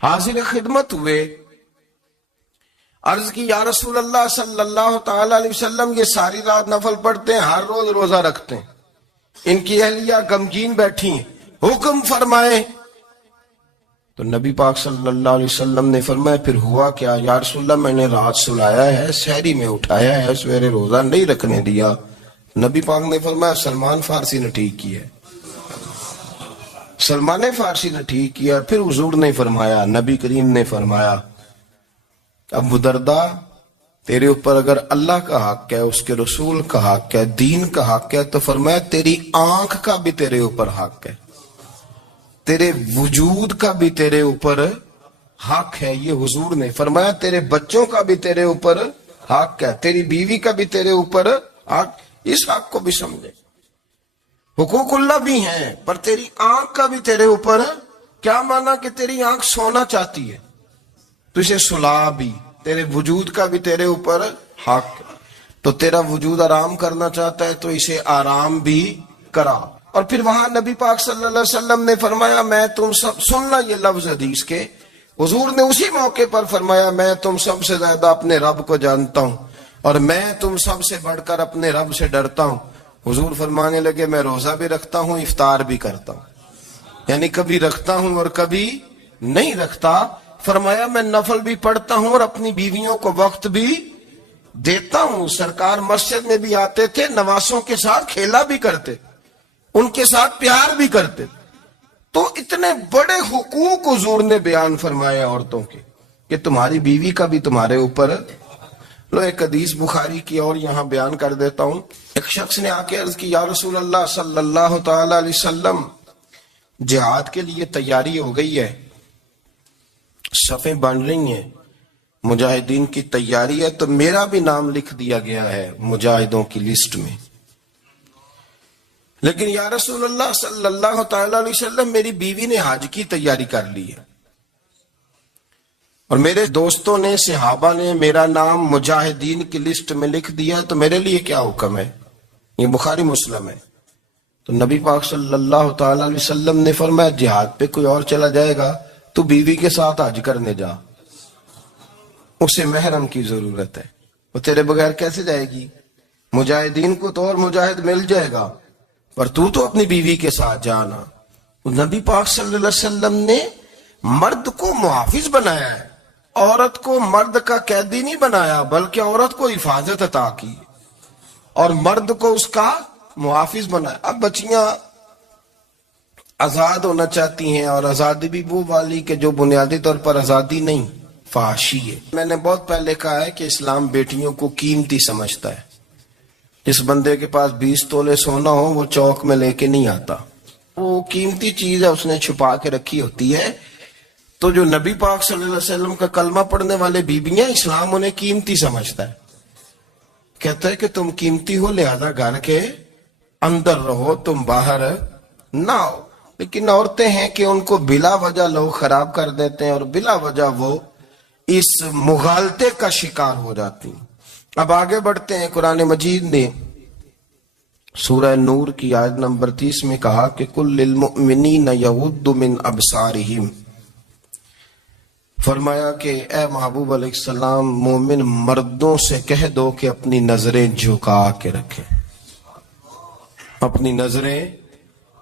حاضر خدمت ہوئے، عرض کی یا رسول اللہ صلی اللہ تعالی علیہ وسلم یہ ساری رات نفل پڑھتے ہیں، ہر روز روزہ رکھتے ہیں، ان کی اہلیہ غمگین بیٹھی ہیں، حکم فرمائے۔ تو نبی پاک صلی اللہ علیہ وسلم نے فرمایا پھر ہوا کیا؟ یا رسول اللہ میں نے رات سلایا ہے، سحری میں اٹھایا ہے، سویرے روزہ نہیں رکھنے دیا۔ نبی پاک نے فرمایا سلمان فارسی نے ٹھیک کیا، سلمان فارسی نے ٹھیک کیا۔ پھر حضور نے فرمایا، نبی کریم نے فرمایا ابو درداء تیرے اوپر اگر اللہ کا حق ہے، اس کے رسول کا حق ہے، دین کا حق ہے، تو فرمایا تیری آنکھ کا بھی تیرے اوپر حق ہے، تیرے وجود کا بھی تیرے اوپر حق ہے۔ یہ حضور نے فرمایا تیرے بچوں کا بھی تیرے اوپر حق ہے، تیری بیوی کا بھی تیرے اوپر حق۔ اس حق کو بھی سمجھے، حقوق اللہ بھی ہیں، پر تیری آنکھ کا بھی تیرے اوپر کیا مانا کہ تیری آنکھ سونا چاہتی ہے تو اسے سلا بھی، تیرے وجود کا بھی تیرے اوپر حق ہے، تو تیرا وجود آرام کرنا چاہتا ہے تو اسے آرام بھی کرا۔ اور پھر وہاں نبی پاک صلی اللہ علیہ وسلم نے فرمایا میں تم سب سننا یہ لفظ حدیث کے، حضور نے اسی موقع پر فرمایا میں تم سب سے زیادہ اپنے رب کو جانتا ہوں اور میں تم سب سے بڑھ کر اپنے رب سے ڈرتا ہوں۔ حضور فرمانے لگے میں روزہ بھی رکھتا ہوں، افطار بھی کرتا ہوں، یعنی کبھی رکھتا ہوں اور کبھی نہیں رکھتا۔ فرمایا میں نفل بھی پڑھتا ہوں اور اپنی بیویوں کو وقت بھی دیتا ہوں۔ سرکار مسجد میں بھی آتے تھے، نواسوں کے ساتھ کھیلا بھی کرتے، ان کے ساتھ پیار بھی کرتے۔ تو اتنے بڑے حقوق حضور نے بیان فرمائے عورتوں کے کہ تمہاری بیوی کا بھی تمہارے اوپر۔ لو ایک حدیث بخاری کی اور یہاں بیان کر دیتا ہوں۔ ایک شخص نے آ کے عرض کی یا رسول اللہ صلی اللہ تعالی علیہ وسلم جہاد کے لیے تیاری ہو گئی ہے، صفیں بن رہی ہیں، مجاہدین کی تیاری ہے، تو میرا بھی نام لکھ دیا گیا ہے مجاہدوں کی لسٹ میں، لیکن یا رسول اللہ صلی اللہ تعالی علیہ وسلم میری بیوی نے حج کی تیاری کر لی ہے اور میرے دوستوں نے صحابہ نے میرا نام مجاہدین کی لسٹ میں لکھ دیا، تو میرے لیے کیا حکم ہے؟ یہ بخاری مسلم ہے۔ تو نبی پاک صلی اللہ تعالی علیہ وسلم نے فرمایا جہاد پہ کوئی اور چلا جائے گا تو بیوی کے ساتھ حج کرنے جا، اسے محرم کی ضرورت ہے، وہ تیرے بغیر کیسے جائے گی؟ مجاہدین کو تو اور مجاہد مل جائے گا پر تو اپنی بیوی کے ساتھ جانا۔ نبی پاک صلی اللہ علیہ وسلم نے مرد کو محافظ بنایا ہے، عورت کو مرد کا قیدی نہیں بنایا، بلکہ عورت کو حفاظت عطا کی اور مرد کو اس کا محافظ بنایا۔ اب بچیاں آزاد ہونا چاہتی ہیں اور آزادی بھی وہ والی کہ جو بنیادی طور پر آزادی نہیں، فحاشی ہے۔ میں نے بہت پہلے کہا ہے کہ اسلام بیٹیوں کو قیمتی سمجھتا ہے۔ جس بندے کے پاس 20 تولے سونا ہو وہ چوک میں لے کے نہیں آتا، وہ قیمتی چیز ہے، اس نے چھپا کے رکھی ہوتی ہے۔ تو جو نبی پاک صلی اللہ علیہ وسلم کا کلمہ پڑھنے والے بیبیاں، اسلام انہیں قیمتی سمجھتا ہے، کہتا ہے کہ تم قیمتی ہو لہذا گھر کے اندر رہو، تم باہر نہ ہو۔ لیکن عورتیں ہیں کہ ان کو بلا وجہ لوگ خراب کر دیتے ہیں اور بلا وجہ وہ اس مغالطے کا شکار ہو جاتی ہیں۔ اب آگے بڑھتے ہیں۔ قرآن مجید نے سورہ نور کی آیت نمبر 30 میں کہا کہ کل للمؤمنین یغضوا من ابصارہم، فرمایا کہ اے محبوب علیہ السلام مومن مردوں سے کہہ دو کہ اپنی نظریں جھکا کے رکھیں، اپنی نظریں۔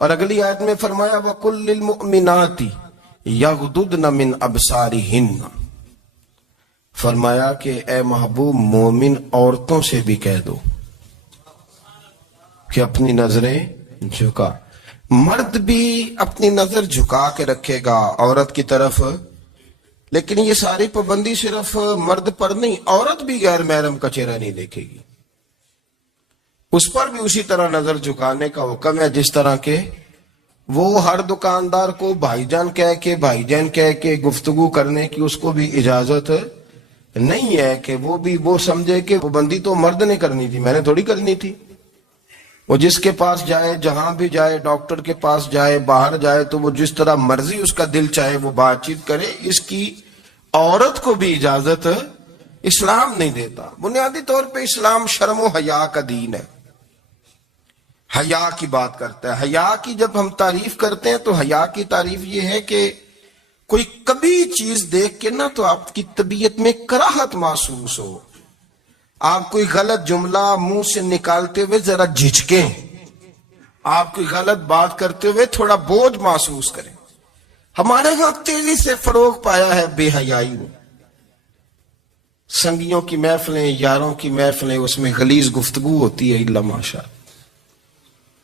اور اگلی آیت میں فرمایا وَقُلْ لِلْمُؤْمِنَاتِ يَغْضُضْنَ مِنْ أَبْصَارِهِنَّ، فرمایا کہ اے محبوب مومن عورتوں سے بھی کہہ دو کہ اپنی نظریں جھکا۔ مرد بھی اپنی نظر جھکا کے رکھے گا عورت کی طرف، لیکن یہ ساری پابندی صرف مرد پر نہیں، عورت بھی غیر محرم کا چہرہ نہیں دیکھے گی، اس پر بھی اسی طرح نظر جھکانے کا حکم ہے جس طرح کہ وہ ہر دکاندار کو بھائی جان کہہ کے گفتگو کرنے کی اس کو بھی اجازت نہیں ہے کہ وہ سمجھے کہ پابندی تو مرد نے کرنی تھی، میں نے تھوڑی کرنی تھی۔ وہ جس کے پاس جائے، جہاں بھی جائے، ڈاکٹر کے پاس جائے، باہر جائے، تو وہ جس طرح مرضی اس کا دل چاہے وہ بات چیت کرے، اس کی عورت کو بھی اجازت اسلام نہیں دیتا۔ بنیادی طور پہ اسلام شرم و حیا کا دین ہے، حیا کی بات کرتا ہے۔ حیا کی جب ہم تعریف کرتے ہیں تو حیا کی تعریف یہ ہے کہ کوئی کبھی چیز دیکھ کے نہ تو آپ کی طبیعت میں کراہت محسوس ہو، آپ کوئی غلط جملہ منہ سے نکالتے ہوئے ذرا جھجکیں، آپ کوئی غلط بات کرتے ہوئے تھوڑا بوجھ محسوس کریں۔ ہمارے ہاں تیزی سے فروغ پایا ہے بے حیائی میں، سنگیوں کی محفلیں، یاروں کی محفلیں، اس میں غلیظ گفتگو ہوتی ہے الا ماشاء۔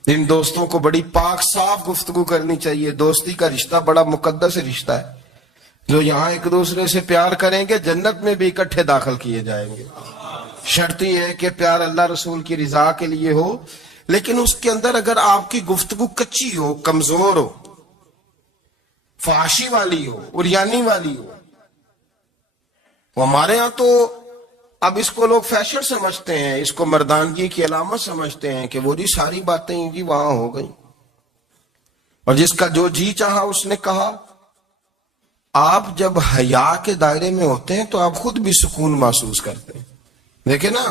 ان دوستوں کو بڑی پاک صاف گفتگو کرنی چاہیے۔ دوستی کا رشتہ بڑا مقدس رشتہ ہے، جو یہاں ایک دوسرے سے پیار کریں گے جنت میں بھی اکٹھے داخل کیے جائیں گے۔ شرط یہ ہے کہ پیار اللہ رسول کی رضا کے لیے ہو، لیکن اس کے اندر اگر آپ کی گفتگو کچی ہو، کمزور ہو، فحاشی والی ہو، عریانی والی ہو، وہ ہمارے ہاں تو اب اس کو لوگ فیشن سمجھتے ہیں، اس کو مردانگی کی علامت سمجھتے ہیں کہ وہ جی ساری باتیں جی وہاں ہو گئی، اور جس کا جو جی چاہا اس نے کہا۔ آپ جب حیا کے دائرے میں ہوتے ہیں تو آپ خود بھی سکون محسوس کرتے ہیں۔ دیکھیں نا،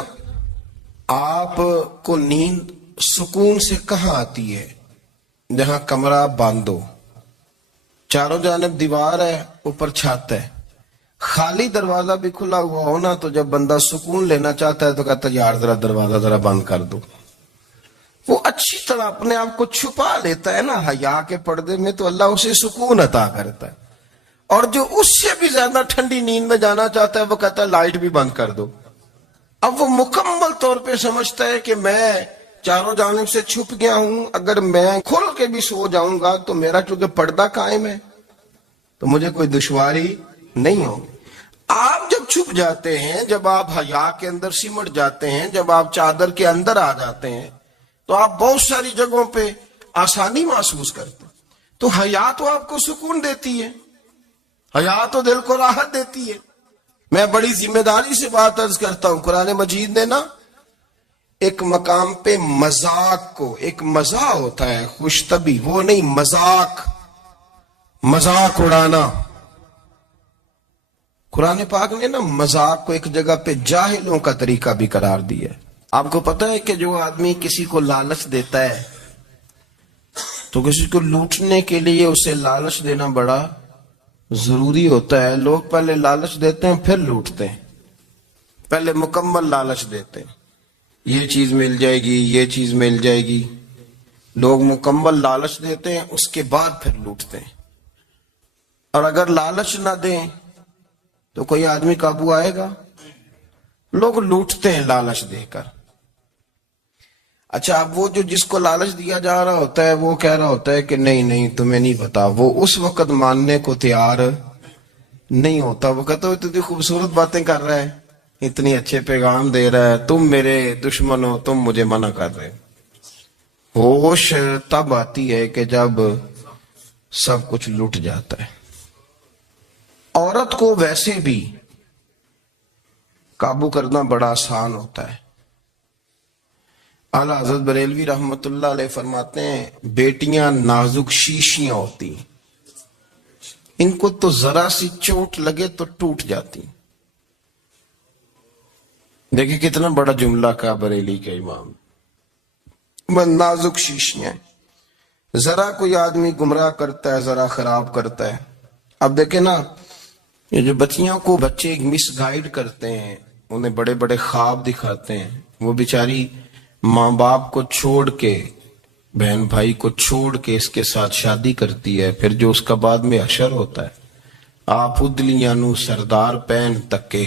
آپ کو نیند سکون سے کہاں آتی ہے؟ جہاں کمرہ بند ہو، چاروں جانب دیوار ہے، اوپر چھت ہے، خالی دروازہ بھی کھلا ہوا ہونا تو جب بندہ سکون لینا چاہتا ہے تو کہتا ہے یار ذرا دروازہ ذرا بند کر دو۔ وہ اچھی طرح اپنے آپ کو چھپا لیتا ہے نا حیا کے پردے میں، تو اللہ اسے سکون عطا کرتا ہے۔ اور جو اس سے بھی زیادہ ٹھنڈی نیند میں جانا چاہتا ہے وہ کہتا ہے لائٹ بھی بند کر دو۔ اب وہ مکمل طور پہ سمجھتا ہے کہ میں چاروں جانب سے چھپ گیا ہوں، اگر میں کھل کے بھی سو جاؤں گا تو میرا چونکہ پردہ قائم ہے تو مجھے کوئی دشواری نہیں ہوگی۔ آپ جب چھپ جاتے ہیں، جب آپ حیا کے اندر سمٹ جاتے ہیں، جب آپ چادر کے اندر آ جاتے ہیں تو آپ بہت ساری جگہوں پہ آسانی محسوس کرتے ہیں۔ تو حیا تو آپ کو سکون دیتی ہے، حیا تو دل کو راحت دیتی ہے۔ میں بڑی ذمہ داری سے بات عرض کرتا ہوں، قرآن مجید نے نا ایک مقام پہ مذاق کو، ایک مزاح ہوتا ہے خوش طبی، وہ نہیں، مذاق اڑانا، قرآن پاک نے نا مذاق کو ایک جگہ پہ جاہلوں کا طریقہ بھی قرار دیا ہے۔ آپ کو پتہ ہے کہ جو آدمی کسی کو لالچ دیتا ہے تو کسی کو لوٹنے کے لیے اسے لالچ دینا بڑا ضروری ہوتا ہے۔ لوگ پہلے لالچ دیتے ہیں پھر لوٹتے ہیں، پہلے مکمل لالچ دیتے ہیں، یہ چیز مل جائے گی، یہ چیز مل جائے گی، لوگ مکمل لالچ دیتے ہیں، اس کے بعد پھر لوٹتے ہیں۔ اور اگر لالچ نہ دیں تو کوئی آدمی قابو آئے گا؟ لوگ لوٹتے ہیں لالچ دے کر۔ اچھا، اب وہ جو جس کو لالچ دیا جا رہا ہوتا ہے وہ کہہ رہا ہوتا ہے کہ نہیں نہیں تمہیں نہیں پتا، وہ اس وقت ماننے کو تیار نہیں ہوتا، وہ کہتا ہے اتنی خوبصورت باتیں کر رہا ہے، اتنی اچھے پیغام دے رہا ہے، تم میرے دشمن ہو، تم مجھے منع کر رہے ہو۔ ہوش تب آتی ہے کہ جب سب کچھ لٹ جاتا ہے۔ عورت کو ویسے بھی قابو کرنا بڑا آسان ہوتا ہے۔ اعلیٰ حضرت بریلوی رحمت اللہ علیہ فرماتے ہیں بیٹیاں نازک شیشیاں ہوتی ہیں، ان کو تو ذرا سی چوٹ لگے تو ٹوٹ جاتی۔ دیکھیں کتنا بڑا جملہ کا بریلی کے امام، نازک شیشیاں، ذرا کوئی آدمی گمراہ کرتا ہے، ذرا خراب کرتا ہے۔ اب دیکھیں نا، یہ جو بچیوں کو بچے مس گائیڈ کرتے ہیں، انہیں بڑے بڑے خواب دکھاتے ہیں، وہ بیچاری ماں باپ کو چھوڑ کے، بہن بھائی کو چھوڑ کے اس کے ساتھ شادی کرتی ہے، پھر جو اس کا بعد میں حشر ہوتا ہے، آپ ادلیاں نو سردار پہن تکے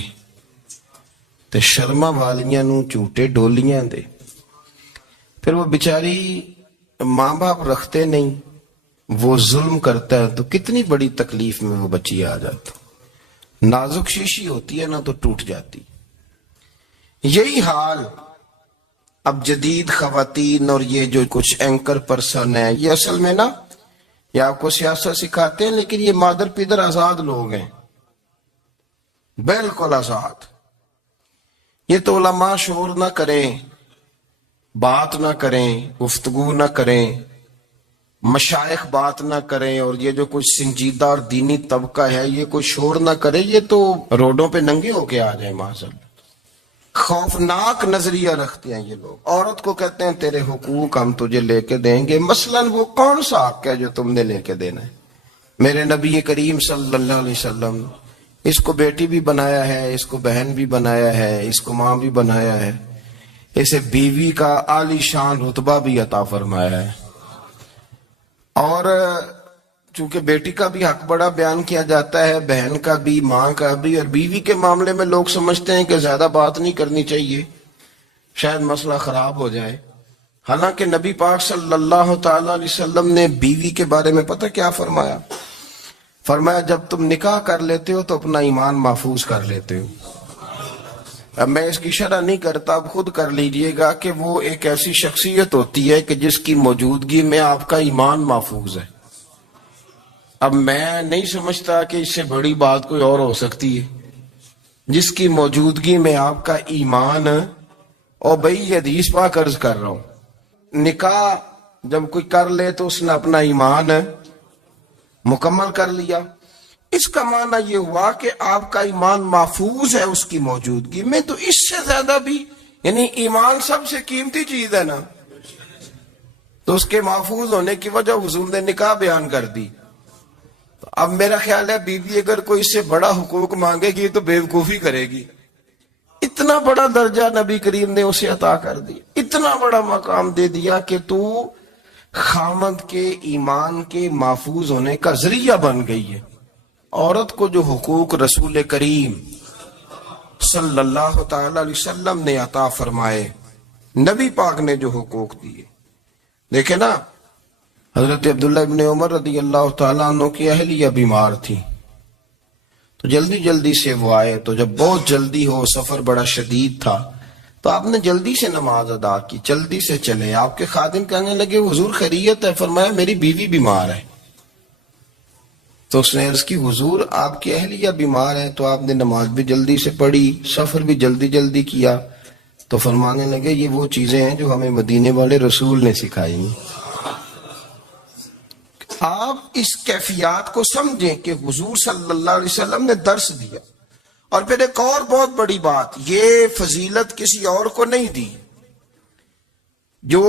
تے شرما والیاں نو چوٹے ڈولیاں دے۔ پھر وہ بیچاری ماں باپ رکھتے نہیں، وہ ظلم کرتا ہے، تو کتنی بڑی تکلیف میں وہ بچی آ جاتی۔ نازک شیشی ہوتی ہے نا تو ٹوٹ جاتی۔ یہی حال اب جدید خواتین اور یہ جو کچھ اینکر پرسن ہیں، یہ اصل میں نا یہ آپ کو سیاست سکھاتے ہیں، لیکن یہ مادر پیدر آزاد لوگ ہیں، بالکل آزاد۔ یہ تو علماء شور نہ کریں، بات نہ کریں، گفتگو نہ کریں، مشائخ بات نہ کریں، اور یہ جو کچھ سنجیدہ اور دینی طبقہ ہے یہ کوئی شور نہ کرے، یہ تو روڈوں پہ ننگے ہو کے آ جائیں معاذ اللہ۔ خوفناک نظریہ رکھتے ہیں یہ لوگ۔ عورت کو کہتے ہیں تیرے حقوق ہم تجھے لے کے دیں گے، مثلاً وہ کون سا حق ہے جو تم نے لے کے دینا ہے؟ میرے نبی کریم صلی اللہ علیہ وسلم اس کو بیٹی بھی بنایا ہے، اس کو بہن بھی بنایا ہے، اس کو ماں بھی بنایا ہے، اسے بیوی کا عالی شان رتبہ بھی عطا فرمایا ہے۔ اور چونکہ بیٹی کا بھی حق بڑا بیان کیا جاتا ہے، بہن کا بھی، ماں کا بھی، اور بیوی کے معاملے میں لوگ سمجھتے ہیں کہ زیادہ بات نہیں کرنی چاہیے، شاید مسئلہ خراب ہو جائے۔ حالانکہ نبی پاک صلی اللہ تعالی علیہ وسلم نے بیوی کے بارے میں پتہ کیا فرمایا؟ فرمایا جب تم نکاح کر لیتے ہو تو اپنا ایمان محفوظ کر لیتے ہو۔ اب میں اس کی شرح نہیں کرتا، اب خود کر لیجئے گا کہ وہ ایک ایسی شخصیت ہوتی ہے کہ جس کی موجودگی میں آپ کا ایمان محفوظ ہے۔ اب میں نہیں سمجھتا کہ اس سے بڑی بات کوئی اور ہو سکتی ہے، جس کی موجودگی میں آپ کا ایمان، اور بھئی یہ حدیث پاک عرض کر رہا ہوں، نکاح جب کوئی کر لے تو اس نے اپنا ایمان مکمل کر لیا۔ اس کا معنی یہ ہوا کہ آپ کا ایمان محفوظ ہے اس کی موجودگی میں۔ تو اس سے زیادہ بھی، یعنی ایمان سب سے قیمتی چیز ہے نا، تو اس کے محفوظ ہونے کی وجہ حضور نے نکاح بیان کر دی۔ اب میرا خیال ہے بیوی اگر کوئی اس سے بڑا حقوق مانگے گی تو بیوقوفی کرے گی۔ اتنا بڑا درجہ نبی کریم نے اسے عطا کر دیا، اتنا بڑا مقام دے دیا کہ تو خامد کے ایمان کے محفوظ ہونے کا ذریعہ بن گئی ہے۔ عورت کو جو حقوق رسول کریم صلی اللہ تعالی علیہ وسلم نے عطا فرمائے، نبی پاک نے جو حقوق دیے، دیکھیں نا، حضرت عبداللہ ابن عمر رضی اللہ تعالیٰ عنہ کی اہلیہ بیمار تھی، تو جلدی سے وہ آئے، تو جب بہت جلدی ہو، سفر بڑا شدید تھا، تو آپ نے جلدی سے نماز ادا کی، جلدی سے چلے۔ آپ کے خادم کہنے لگے حضور خیریت ہے؟ فرمایا میری بیوی بیمار ہے۔ تو اس نے عرض کی حضور آپ کی اہلیہ بیمار ہے، تو آپ نے نماز بھی جلدی سے پڑھی، سفر بھی جلدی کیا۔ تو فرمانے لگے یہ وہ چیزیں ہیں جو ہمیں مدینے والے رسول نے سکھائی ہیں۔ آپ اس کیفیات کو سمجھیں کہ حضور صلی اللہ علیہ وسلم نے درس دیا۔ اور پھر ایک اور بہت بڑی بات، یہ فضیلت کسی اور کو نہیں دی، جو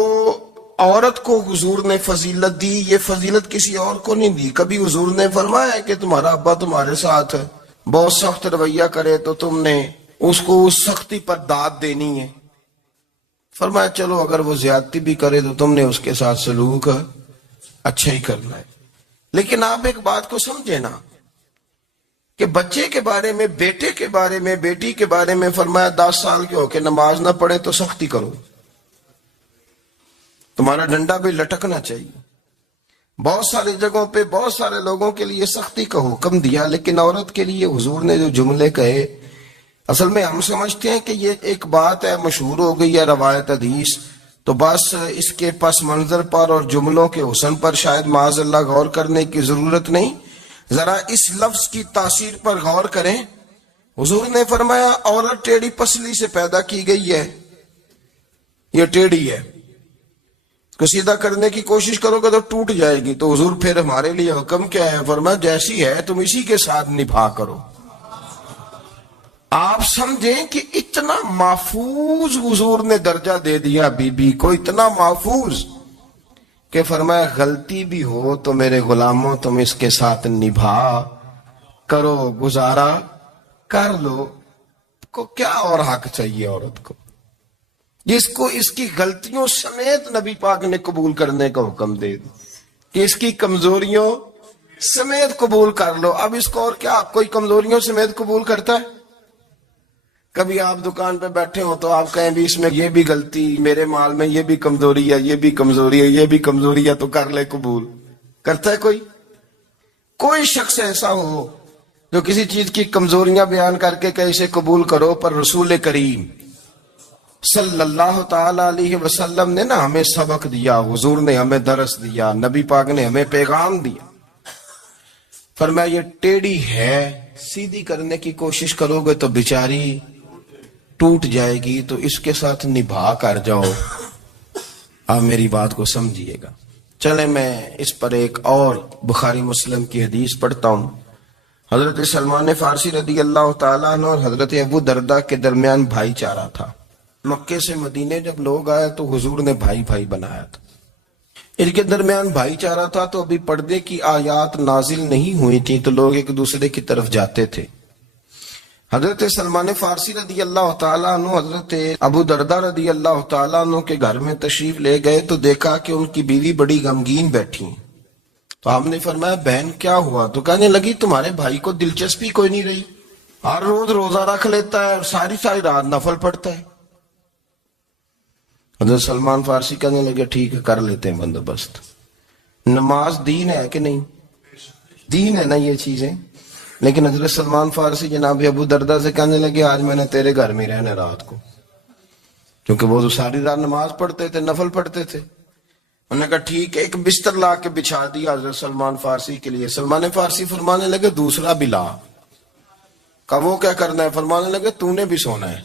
عورت کو حضور نے فضیلت دی، یہ فضیلت کسی اور کو نہیں دی۔ کبھی حضور نے فرمایا کہ تمہارا ابا تمہارے ساتھ بہت سخت رویہ کرے تو تم نے اس کو اس سختی پر داد دینی ہے؟ فرمایا چلو اگر وہ زیادتی بھی کرے تو تم نے اس کے ساتھ سلوک اچھا ہی کرنا ہے۔ لیکن آپ ایک بات کو سمجھے نا کہ بچے کے بارے میں، بیٹے کے بارے میں، بیٹی کے بارے میں فرمایا 10 سال کے ہو کے نماز نہ پڑھے تو سختی کرو، تمہارا ڈنڈا بھی لٹکنا چاہیے۔ بہت ساری جگہوں پہ بہت سارے لوگوں کے لیے سختی کا حکم دیا، لیکن عورت کے لیے حضور نے جو جملے کہے، اصل میں ہم سمجھتے ہیں کہ یہ ایک بات ہے، مشہور ہو گئی ہے روایت حدیث، تو بس اس کے پس منظر پر اور جملوں کے حسن پر شاید معاذ اللہ غور کرنے کی ضرورت نہیں۔ ذرا اس لفظ کی تاثیر پر غور کریں۔ حضور نے فرمایا عورت ٹیڑھی پسلی سے پیدا کی گئی ہے، یہ ٹیڑھی ہے، کو سیدھا کرنے کی کوشش کرو گے تو ٹوٹ جائے گی۔ تو حضور پھر ہمارے لیے حکم کیا ہے؟ فرمایا جیسی ہے تم اسی کے ساتھ نبھا کرو۔ آپ سمجھیں کہ اتنا محفوظ حضور نے درجہ دے دیا بی بی کو، اتنا محفوظ کہ فرمایا غلطی بھی ہو تو میرے غلاموں تم اس کے ساتھ نبھا کرو، گزارا کر لو۔ کو کیا اور حق چاہیے عورت کو، جس کو اس کی غلطیوں سمیت نبی پاک نے قبول کرنے کا حکم دے دی کہ اس کی کمزوریوں سمیت قبول کر لو۔ اب اس کو اور کیا، کوئی کمزوریوں سمیت قبول کرتا ہے؟ کبھی آپ دکان پہ بیٹھے ہو تو آپ کہیں بھی اس میں یہ بھی غلطی، میرے مال میں یہ بھی کمزوری ہے، یہ بھی کمزوری ہے، یہ بھی کمزوری ہے، تو کر لے قبول؟ کرتا ہے کوئی؟ کوئی شخص ایسا ہو جو کسی چیز کی کمزوریاں بیان کر کے کہ اسے قبول کرو؟ پر رسول کریم صلی اللہ تعالی علیہ وسلم نے نا ہمیں سبق دیا، حضور نے ہمیں درس دیا، نبی پاک نے ہمیں پیغام دیا۔ فرمایا یہ ٹیڑھی ہے، سیدھی کرنے کی کوشش کرو گے تو بیچاری ٹوٹ جائے گی، تو اس کے ساتھ نبھا کر جاؤ۔ آپ میری بات کو سمجھیے گا۔ چلیں میں اس پر ایک اور بخاری مسلم کی حدیث پڑھتا ہوں۔ حضرت سلمان فارسی رضی اللہ تعالیٰ عنہ اور حضرت ابو دردہ کے درمیان بھائی چارہ تھا۔ مکے سے مدینے جب لوگ آئے تو حضور نے بھائی بھائی بنایا تھا۔ ان کے درمیان بھائی چارہ تھا تو ابھی پردے کی آیات نازل نہیں ہوئی تھی تو لوگ ایک دوسرے کی طرف جاتے تھے. حضرت سلمان فارسی رضی اللہ تعالیٰ عنہ حضرت ابو دردہ رضی اللہ تعالیٰ عنہ کے گھر میں تشریف لے گئے تو دیکھا کہ ان کی بیوی بڑی غمگین بیٹھی ہیں. تو آپ نے فرمایا بہن کیا ہوا؟ تو کہنے لگی تمہارے بھائی کو دلچسپی کوئی نہیں رہی، ہر روز روزہ رکھ لیتا ہے اور ساری رات نفل پڑھتا ہے. حضرت سلمان فارسی کہنے لگے ٹھیک ہے کر لیتے ہیں بندوبست. نماز دین ہے کہ نہیں؟ دین ہے نا یہ چیزیں. لیکن حضرت سلمان فارسی جناب ابو دردہ سے کہنے لگے آج میں نے تیرے گھر میں رہنا رات کو، کیونکہ وہ تو ساری رات نماز پڑھتے تھے، نفل پڑھتے تھے. انہوں نے کہا ٹھیک ہے. ایک بستر لا کے بچھا دیا حضرت سلمان فارسی کے لیے. سلمان فارسی فرمانے لگے دوسرا بھی لا. کہا وہ کیا کرنا ہے؟ فرمانے لگے تو نے بھی سونا ہے،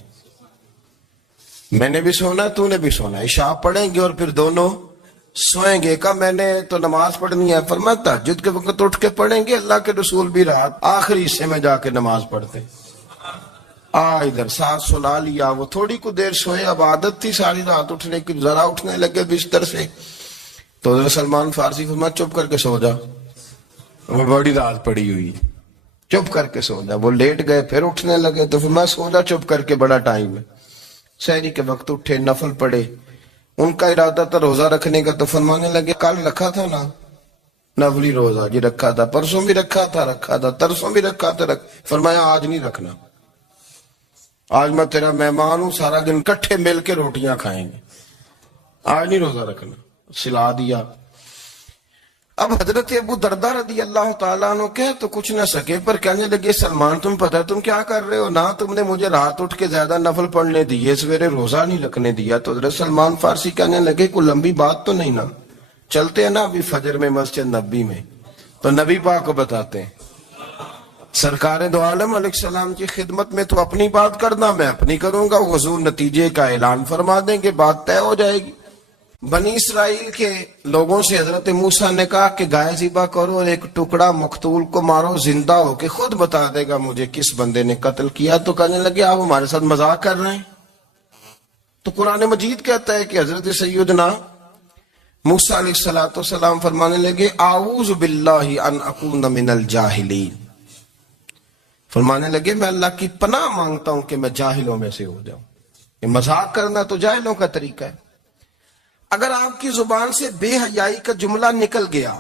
میں نے بھی سونا ہے، تو نے بھی سونا ہے. عشاء پڑھیں گے اور پھر دونوں سوئیں گے. کہا میں نے تو نماز پڑھنی ہے. فرمایا تہجد کے وقت اٹھ کے پڑھیں گے، اللہ کے رسول بھی رات آخری حصے میں جا کے نماز پڑھتے. ادھر ساتھ سلا لیا. وہ تھوڑی کو دیر سوئے، اب عادت تھی ساری رات اٹھنے کی، ذرا اٹھنے لگے بستر سے تو حضرت سلمان فارسی فرمایا چپ کر کے سو جا، وہ بڑی رات پڑی ہوئی، چپ کر کے سو جا. وہ لیٹ گئے، پھر اٹھنے لگے تو فرمایا سو جا چپ کر کے، بڑا ٹائم ہے. سحری کے وقت اٹھے، نفل پڑھے. ان کا ارادہ تھا روزہ رکھنے کا تو فرمانے لگے کل رکھا تھا نا نفلی روزہ؟ جی رکھا تھا. پرسوں بھی رکھا تھا، ترسوں بھی رکھا تھا. فرمایا آج نہیں رکھنا، آج میں تیرا مہمان ہوں، سارا دن کٹھے مل کے روٹیاں کھائیں گے، آج نہیں روزہ رکھنا. سلا دیا. اب حضرت ابو دردہ رضی اللہ تعالیٰ عنہ کہہ تو کچھ نہ سکے، پر کہنے لگے سلمان تم پتہ تم کیا کر رہے ہو؟ نہ تم نے مجھے رات اٹھ کے زیادہ نفل پڑھنے دیے، سویرے روزہ نہیں رکھنے دیا. تو حضرت سلمان فارسی کہنے لگے کوئی لمبی بات تو نہیں نا، چلتے ہیں نا ابھی فجر میں مسجد نبی میں تو نبی پاک کو بتاتے ہیں. سرکار دو عالم علیہ السلام کی خدمت میں تو اپنی بات کرنا، میں اپنی کروں گا. حضور نتیجے کا اعلان فرما دیں گے، بات طے ہو جائے گی. بنی اسرائیل کے لوگوں سے حضرت موسیٰ نے کہا کہ گائے ذبح کرو اور ایک ٹکڑا مقتول کو مارو، زندہ ہو کے خود بتا دے گا مجھے کس بندے نے قتل کیا. تو کہنے لگے آپ ہمارے ساتھ مذاق کر رہے ہیں. تو قرآن مجید کہتا ہے کہ حضرت سیدنا موسیٰ علیہ السلام فرمانے لگے اعوذ باللہ ان اکون من الجاہلین. فرمانے لگے میں اللہ کی پناہ مانگتا ہوں کہ میں جاہلوں میں سے ہو جاؤں. یہ مذاق کرنا تو جاہلوں کا طریقہ ہے. اگر آپ کی زبان سے بے حیائی کا جملہ نکل گیا،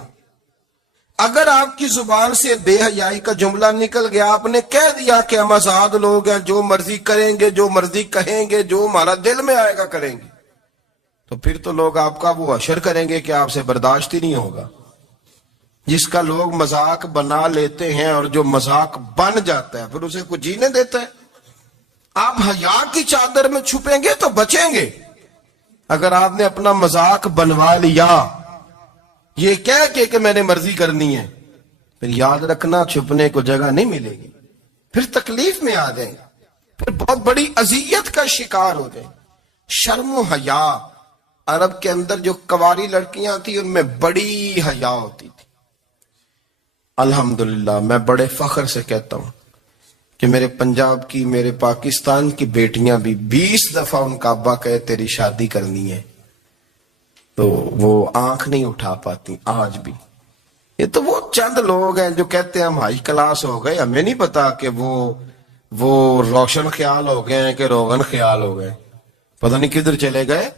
اگر آپ کی زبان سے بے حیائی کا جملہ نکل گیا، آپ نے کہہ دیا کہ ہم آزاد لوگ ہیں، جو مرضی کریں گے، جو مرضی کہیں گے، جو ہمارا دل میں آئے گا کریں گے، تو پھر تو لوگ آپ کا وہ اشر کریں گے کہ آپ سے برداشت ہی نہیں ہوگا. جس کا لوگ مذاق بنا لیتے ہیں اور جو مذاق بن جاتا ہے پھر اسے کوئی جینے دیتا ہے. آپ حیا کی چادر میں چھپیں گے تو بچیں گے. اگر آپ نے اپنا مذاق بنوا لیا یہ کہہ کہ میں نے مرضی کرنی ہے، پھر یاد رکھنا چھپنے کو جگہ نہیں ملے گی، پھر تکلیف میں آ جائیں گے، پھر بہت بڑی اذیت کا شکار ہو جائیں. شرم و حیا، عرب کے اندر جو کنواری لڑکیاں تھیں ان میں بڑی حیا ہوتی تھی. الحمدللہ میں بڑے فخر سے کہتا ہوں کہ میرے پنجاب کی، میرے پاکستان کی بیٹیاں بھی 20 دفعہ ان کا ابا کہے تیری شادی کرنی ہے تو وہ آنکھ نہیں اٹھا پاتی آج بھی. یہ تو وہ چند لوگ ہیں جو کہتے ہیں ہم ہائی کلاس ہو گئے، ہمیں نہیں پتا کہ وہ روشن خیال ہو گئے ہیں کہ روغن خیال ہو گئے، پتہ نہیں کدھر چلے گئے.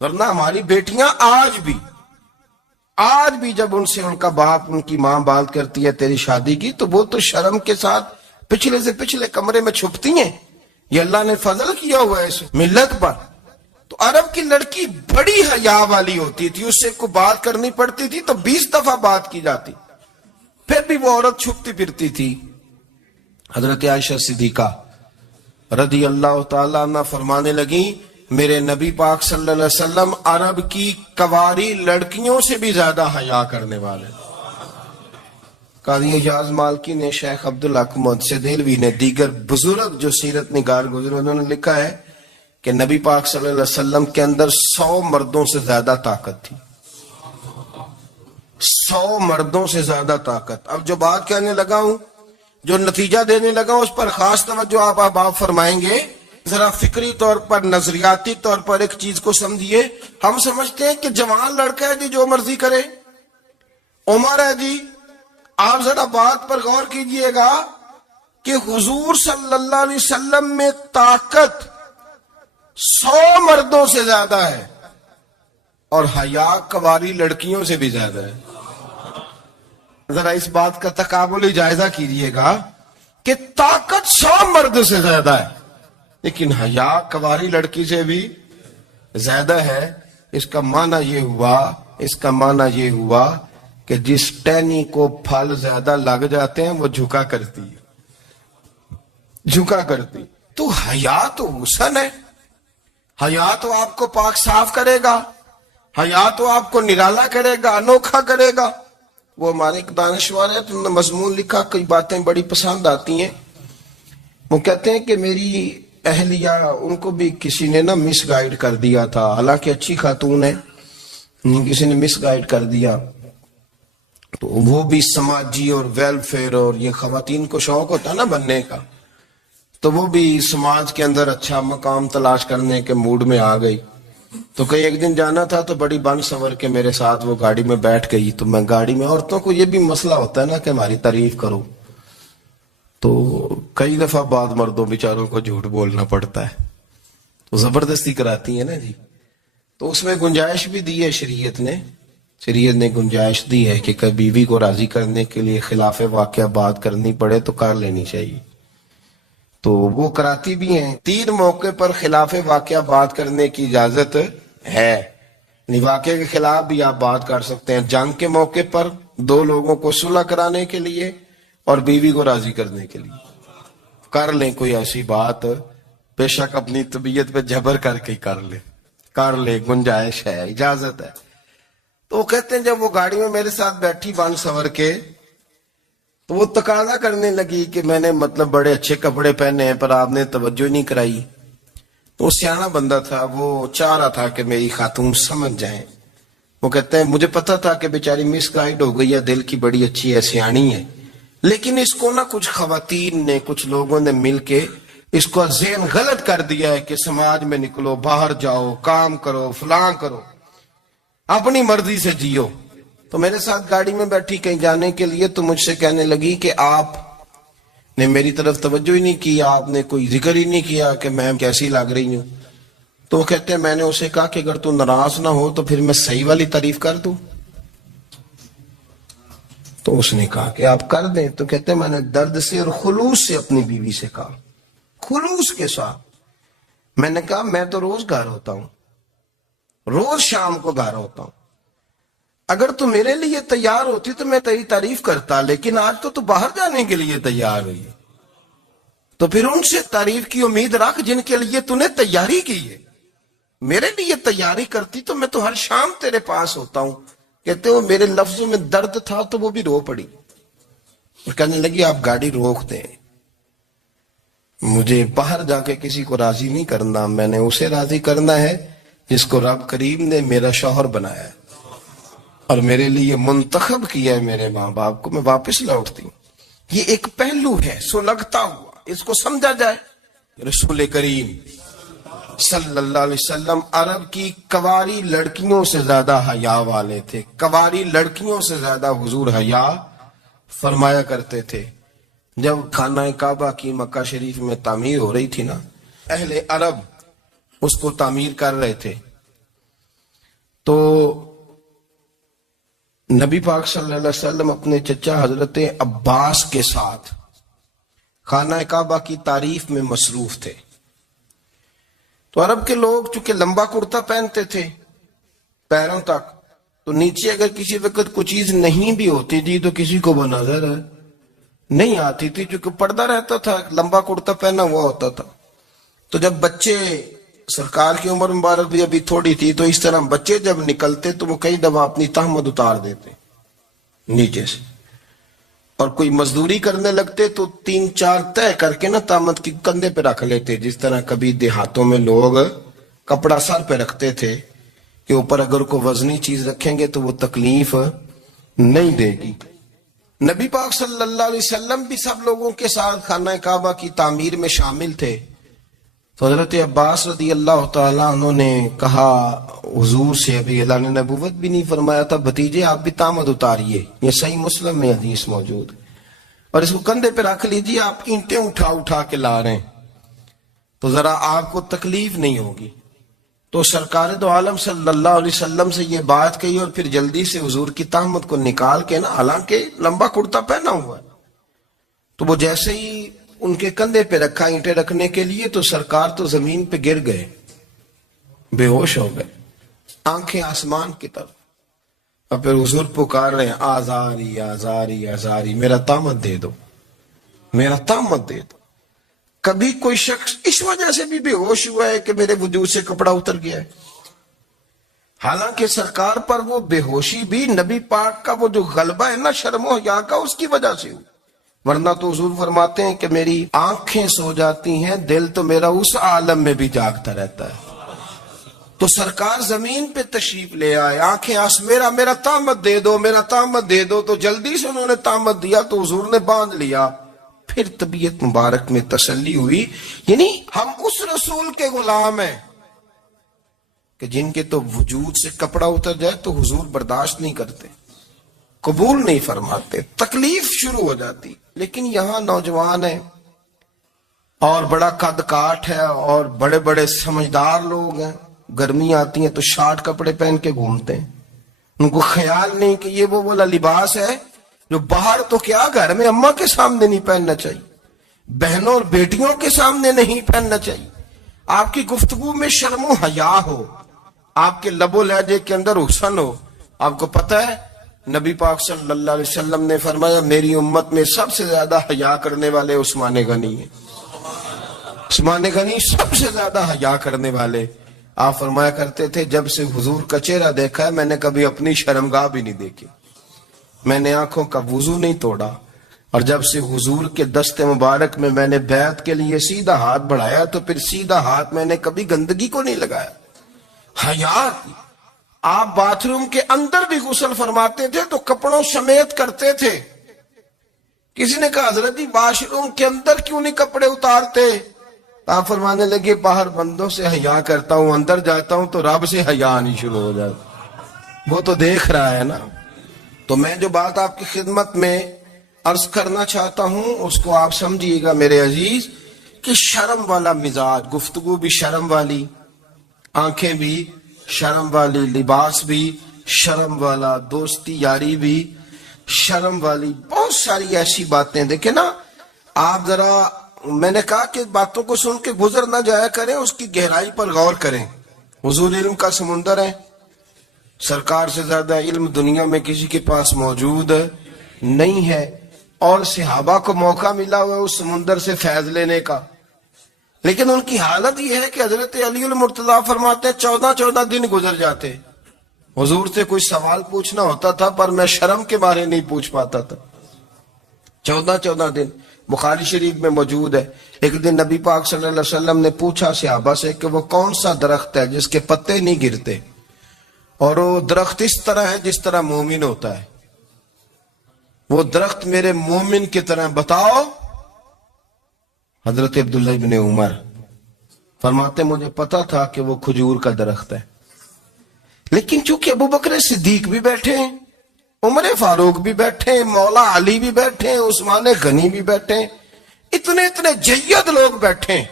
ورنہ ہماری بیٹیاں آج بھی جب ان سے ان کا باپ، ان کی ماں بات کرتی ہے تیری شادی کی تو وہ تو شرم کے ساتھ پچھلے سے پچھلے کمرے میں چھپتی ہیں. یہ اللہ نے فضل کیا ہوا ہے اس ملت پر. تو عرب کی لڑکی بڑی حیا والی ہوتی تھی، اس سے کوئی بات کرنی پڑتی تھی تو 20 دفعہ بات کی جاتی، پھر بھی وہ عورت چھپتی پھرتی تھی. حضرت عائشہ صدیقہ رضی اللہ تعالیٰ عنہ فرمانے لگیں میرے نبی پاک صلی اللہ علیہ وسلم عرب کی کنواری لڑکیوں سے بھی زیادہ حیا کرنے والے. قاضی اعجاز مالکی نے، شیخ عبدالحق محدث دہلوی نے، دیگر بزرگ جو سیرت نگار گزرے انہوں نے لکھا ہے کہ نبی پاک صلی اللہ علیہ وسلم کے اندر 100 مردوں سے زیادہ طاقت تھی. 100 مردوں سے زیادہ طاقت. اب جو بات کہنے لگا ہوں، جو نتیجہ دینے لگا ہوں، اس پر خاص توجہ آپ فرمائیں گے ذرا فکری طور پر نظریاتی طور پر ایک چیز کو سمجھیے. ہم سمجھتے ہیں کہ جوان لڑکا ہے جی جو مرضی کرے. عمر ہے جی. آپ ذرا بات پر غور کیجئے گا کہ حضور صلی اللہ علیہ وسلم میں طاقت 100 مردوں سے زیادہ ہے اور حیا کنواری لڑکیوں سے بھی زیادہ ہے. ذرا اس بات کا تقابلی جائزہ کیجئے گا کہ طاقت 100 مرد سے زیادہ ہے لیکن حیا کنواری لڑکی سے بھی زیادہ ہے. اس کا معنی یہ ہوا کہ جس ٹہنی کو پھل زیادہ لگ جاتے ہیں وہ جھکا کرتی. تو حیا تو حسن ہے. حیا تو آپ کو پاک صاف کرے گا. حیا تو آپ کو نرالا کرے گا, انوکھا کرے گا. وہ ہمارے ایک دانشور ہے, تو انہوں نے مضمون لکھا, کئی باتیں بڑی پسند آتی ہیں. وہ کہتے ہیں کہ میری اہلیہ, ان کو بھی کسی نے نا مس گائیڈ کر دیا تھا, حالانکہ اچھی خاتون ہے, کسی نے مس گائیڈ کر دیا. تو وہ بھی سماجی اور ویلفیئر اور یہ خواتین کو شوق ہوتا ہے نا بننے کا, تو وہ بھی سماج کے اندر اچھا مقام تلاش کرنے کے موڈ میں آ گئی. تو کئی ایک دن جانا تھا تو بڑی بن سنور کے میرے ساتھ وہ گاڑی میں بیٹھ گئی. تو میں گاڑی میں, عورتوں کو یہ بھی مسئلہ ہوتا ہے نا کہ ہماری تعریف کرو, تو کئی دفعہ بعض مردوں بیچاروں کو جھوٹ بولنا پڑتا ہے, تو زبردستی کراتی ہیں نا جی. تو اس میں گنجائش بھی دی ہے شریعت نے گنجائش دی ہے کہ کبھی بیوی کو راضی کرنے کے لیے خلاف واقعہ بات کرنی پڑے تو کر لینی چاہیے. تو وہ کراتی بھی ہیں. 3 موقع پر خلاف واقعہ بات کرنے کی اجازت ہے. واقعے کے خلاف بھی آپ بات کر سکتے ہیں. جنگ کے موقع پر 2 لوگوں کو صلح کرانے کے لیے اور بیوی کو راضی کرنے کے لیے کر لیں کوئی ایسی بات, بے شک اپنی طبیعت پہ جبر کر کے کر لیں, گنجائش ہے, اجازت ہے. تو وہ کہتے ہیں جب وہ گاڑی میں میرے ساتھ بیٹھی بن سنور کے, تو وہ تقاضا کرنے لگی کہ میں نے مطلب بڑے اچھے کپڑے پہنے ہیں پر آپ نے توجہ نہیں کرائی. تو وہ سیانا بندہ تھا, وہ چاہ رہا تھا کہ میری خاتون سمجھ جائیں. وہ کہتے ہیں مجھے پتا تھا کہ بیچاری مس گائیڈ ہو گئی ہے, دل کی بڑی اچھی ہے, سیانی ہے, لیکن اس کو نا کچھ خواتین نے, کچھ لوگوں نے مل کے اس کو ذہن غلط کر دیا ہے کہ سماج میں نکلو, باہر جاؤ, کام کرو, فلاں کرو, اپنی مرضی سے جیو. تو میرے ساتھ گاڑی میں بیٹھی کہیں جانے کے لیے, تو مجھ سے کہنے لگی کہ آپ نے میری طرف توجہ ہی نہیں کی, آپ نے کوئی ذکر ہی نہیں کیا کہ میں کیسی لگ رہی ہوں. تو وہ کہتے ہیں میں نے اسے کہا کہ اگر تو ناراض نہ ہو تو پھر میں صحیح والی تعریف کر دوں. تو اس نے کہا کہ آپ کر دیں. تو کہتے ہیں میں نے درد سے اور خلوص سے اپنی بیوی سے کہا, خلوص کے ساتھ. میں نے کہا میں تو روز گھر ہوتا ہوں, روز شام کو گھر ہوتا ہوں, اگر تو میرے لیے تیار ہوتی تو میں تیری تعریف کرتا, لیکن آج تو باہر جانے کے لیے تیار ہوئی ہے, تو پھر ان سے تعریف کی امید رکھ جن کے لیے تو نے تیاری کی ہے. میرے لیے تیاری کرتی تو میں تو ہر شام تیرے پاس ہوتا ہوں. کہتے ہو میرے لفظوں میں درد تھا تو وہ بھی رو پڑی. اور کہنے لگی آپ گاڑی روک دیں, مجھے باہر جا کے کسی کو راضی نہیں کرنا, میں نے اسے راضی کرنا ہے جس کو رب کریم نے میرا شوہر بنایا ہے اور میرے لیے منتخب کیا ہے میرے ماں باپ کو. میں واپس لوٹتی ہوں. یہ ایک پہلو ہے سلگتا ہوا, اس کو سمجھا جائے. رسول کریم صلی اللہ علیہ وسلم عرب کی کنواری لڑکیوں سے زیادہ حیا والے تھے, کنواری لڑکیوں سے زیادہ حضور حیا فرمایا کرتے تھے. جب خانہ کعبہ کی مکہ شریف میں تعمیر ہو رہی تھی نا, اہل عرب اس کو تعمیر کر رہے تھے, تو نبی پاک صلی اللہ علیہ وسلم اپنے چچا حضرت عباس کے ساتھ خانہ کعبہ کی تعریف میں مصروف تھے. تو عرب کے لوگ چونکہ لمبا کرتا پہنتے تھے پیروں تک, تو نیچے اگر کسی وقت کوئی چیز نہیں بھی ہوتی تھی تو کسی کو وہ نظر نہیں آتی تھی, چونکہ پردہ رہتا تھا, لمبا کرتا پہنا ہوا ہوتا تھا. تو جب بچے, سرکار کی عمر مبارک بھی ابھی تھوڑی تھی, تو اس طرح بچے جب نکلتے تو وہ کئی دفعہ اپنی تہمت اتار دیتے نیچے سے, اور کوئی مزدوری کرنے لگتے تو 3-4 طے کر کے نا تہمت کی کندھے پہ رکھ لیتے, جس طرح کبھی دیہاتوں میں لوگ کپڑا سر پہ رکھتے تھے کہ اوپر اگر کوئی وزنی چیز رکھیں گے تو وہ تکلیف نہیں دے گی. نبی پاک صلی اللہ علیہ وسلم بھی سب لوگوں کے ساتھ خانہ کعبہ کی تعمیر میں شامل تھے. تو حضرت عباس رضی اللہ تعالیٰ عنہ نے کہا حضور سے، ابھی اللہ نے نبوت بھی نہیں فرمایا تھا، بھتیجے آپ بھی تامد اتاریے، یہ صحیح مسلم میں حدیث موجود ہے، اور اس کو کندھے پہ رکھ لیجیے، آپ اینٹیں اٹھا اٹھا کے لا رہے ہیں تو ذرا آپ کو تکلیف نہیں ہوگی۔ تو سرکار دو عالم صلی اللہ علیہ وسلم سے یہ بات کہی، اور پھر جلدی سے حضور کی تہمت کو نکال کے نا، حالانکہ لمبا کرتا پہنا ہوا ہے، تو وہ جیسے ہی ان کے کندھے پہ رکھا اینٹیں رکھنے کے لیے، تو سرکار تو زمین پہ گر گئے، بے ہوش ہو گئے، آنکھیں آسمان کی طرف، اور پھر حضور پکار رہے ہیں آزاری آزاری آزاری، میرا تامت دے دو، میرا تامت دے دو۔ کبھی کوئی شخص اس وجہ سے بھی بے ہوش ہوا ہے کہ میرے وجود سے کپڑا اتر گیا ہے؟ حالانکہ سرکار پر وہ بے ہوشی بھی نبی پاک کا وہ جو غلبہ ہے نا شرم و حیا کا، اس کی وجہ سے ہوئی، ورنہ تو حضور فرماتے ہیں کہ میری آنکھیں سو جاتی ہیں، دل تو میرا اس عالم میں بھی جاگتا رہتا ہے۔ تو سرکار زمین پہ تشریف لے آئے، آنکھیں میرا تامت دے دو، میرا تامت دے دو، تو جلدی سے انہوں نے تامت دیا تو حضور نے باندھ لیا۔ پھر طبیعت مبارک میں تسلی ہوئی، یعنی ہم اس رسول کے غلام ہیں کہ جن کے تو وجود سے کپڑا اتر جائے تو حضور برداشت نہیں کرتے، قبول نہیں فرماتے، تکلیف شروع ہو جاتی۔ لیکن یہاں نوجوان ہیں اور بڑا قد کاٹ ہے اور بڑے بڑے سمجھدار لوگ ہیں، گرمی آتی ہیں تو شارٹ کپڑے پہن کے گھومتے ہیں، ان کو خیال نہیں کہ یہ وہ والا لباس ہے جو باہر تو کیا گھر میں اماں کے سامنے نہیں پہننا چاہیے، بہنوں اور بیٹیوں کے سامنے نہیں پہننا چاہیے، آپ کی گفتگو میں شرم و حیا ہو، آپ کے لب و لہجے کے اندر حسن ہو۔ آپ کو پتہ ہے نبی پاک صلی اللہ علیہ وسلم نے فرمایا میری امت میں سب سے زیادہ حیا کرنے والے عثمان غنی ہیں، عثمان غنی سب سے زیادہ حیا کرنے والے۔ آپ فرمایا کرتے تھے جب سے حضور کا چہرہ دیکھا ہے میں نے کبھی اپنی شرمگاہ بھی نہیں دیکھی، میں نے آنکھوں کا وضو نہیں توڑا، اور جب سے حضور کے دست مبارک میں نے بیعت کے لیے سیدھا ہاتھ بڑھایا تو پھر سیدھا ہاتھ میں نے کبھی گندگی کو نہیں لگایا۔ حیا، آپ باتھ روم کے اندر بھی غسل فرماتے تھے تو کپڑوں سمیت کرتے تھے۔ کسی نے کہا حضرت جی واش روم کے اندر کیوں نہیں کپڑے اتارتے؟ آپ فرمانے لگے باہر بندوں سے حیا کرتا ہوں، اندر جاتا ہوں تو رب سے حیا آنی شروع ہو جاتی، وہ تو دیکھ رہا ہے نا۔ تو میں جو بات آپ کی خدمت میں عرض کرنا چاہتا ہوں اس کو آپ سمجھیے گا میرے عزیز، کہ شرم والا مزاج، گفتگو بھی شرم والی، آنکھیں بھی شرم والی، لباس بھی شرم والا، دوستی یاری بھی شرم والی، بہت ساری ایسی باتیں۔ دیکھیں نا آپ ذرا، میں نے کہا کہ باتوں کو سن کے گزر نہ جایا کریں، اس کی گہرائی پر غور کریں۔ حضور علم کا سمندر ہے، سرکار سے زیادہ علم دنیا میں کسی کے پاس موجود نہیں ہے، اور صحابہ کو موقع ملا ہوا ہے اس سمندر سے فیض لینے کا، لیکن ان کی حالت یہ ہے کہ حضرت علی المرتضیٰ فرماتے ہیں 14 دن گزر جاتے، حضور سے کوئی سوال پوچھنا ہوتا تھا پر میں شرم کے بارے نہیں پوچھ پاتا تھا۔ 14 دن بخاری شریف میں موجود ہے۔ ایک دن نبی پاک صلی اللہ علیہ وسلم نے پوچھا صحابہ سے کہ وہ کون سا درخت ہے جس کے پتے نہیں گرتے، اور وہ درخت اس طرح ہے جس طرح مومن ہوتا ہے، وہ درخت میرے مومن کی طرح بتاؤ۔ حضرت عبداللہ ابن عمر فرماتے مجھے پتا تھا کہ وہ کھجور کا درخت ہے، لیکن چونکہ ابو بکر صدیق بھی بیٹھے ہیں، عمر فاروق بھی بیٹھے ہیں، مولا علی بھی بیٹھے ہیں، عثمان غنی بھی بیٹھے ہیں، اتنے جید لوگ بیٹھے ہیں،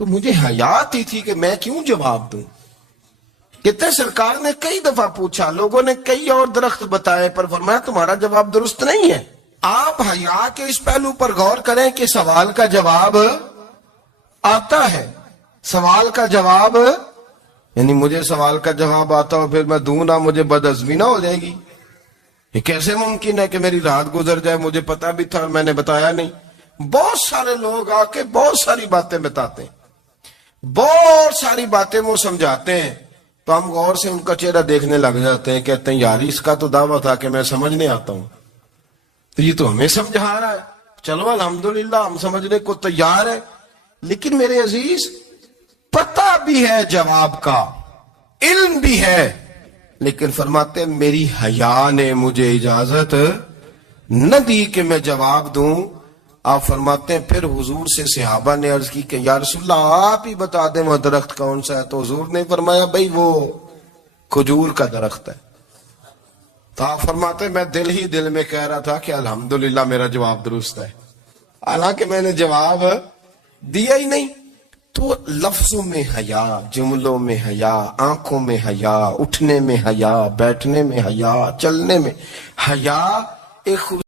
تو مجھے حیا آتی تھی کہ میں کیوں جواب دوں۔ کہتے سرکار نے کئی دفعہ پوچھا، لوگوں نے کئی اور درخت بتائے، پر فرمایا تمہارا جواب درست نہیں ہے۔ آپ حیا کے اس پہلو پر غور کریں کہ سوال کا جواب آتا ہے، سوال کا جواب، یعنی مجھے سوال کا جواب آتا ہو پھر میں دوں نہ، مجھے بدعزمی نہ ہو جائے گی؟ یہ کیسے ممکن ہے کہ میری رات گزر جائے، مجھے پتا بھی تھا اور میں نے بتایا نہیں؟ بہت سارے لوگ آ کے بہت ساری باتیں بتاتے ہیں، بہت ساری باتیں وہ سمجھاتے ہیں، تو ہم غور سے ان کا چہرہ دیکھنے لگ جاتے ہیں، کہتے ہیں یار اس کا تو دعویٰ تھا کہ میں سمجھنے آتا ہوں، تو یہ تو ہمیں سمجھا رہا ہے، چلو الحمدللہ ہم سمجھنے کو تیار ہے، لیکن میرے عزیز پتہ بھی ہے جواب کا، علم بھی ہے، لیکن فرماتے ہیں میری حیا نے مجھے اجازت نہ دی کہ میں جواب دوں، آپ فرماتے ہیں پھر حضور سے صحابہ نے عرض کی کہ یا رسول اللہ آپ ہی بتا دیں وہ درخت کون سا ہے، تو حضور نے فرمایا بھئی وہ کھجور کا درخت ہے۔ تو آپ فرماتے ہیں میں دل میں کہہ رہا تھا کہ الحمدللہ میرا جواب درست ہے، حالانکہ میں نے جواب دیا ہی نہیں۔ تو لفظوں میں حیا، جملوں میں حیا، آنکھوں میں حیا، اٹھنے میں حیا، بیٹھنے میں حیا، چلنے میں حیا ایک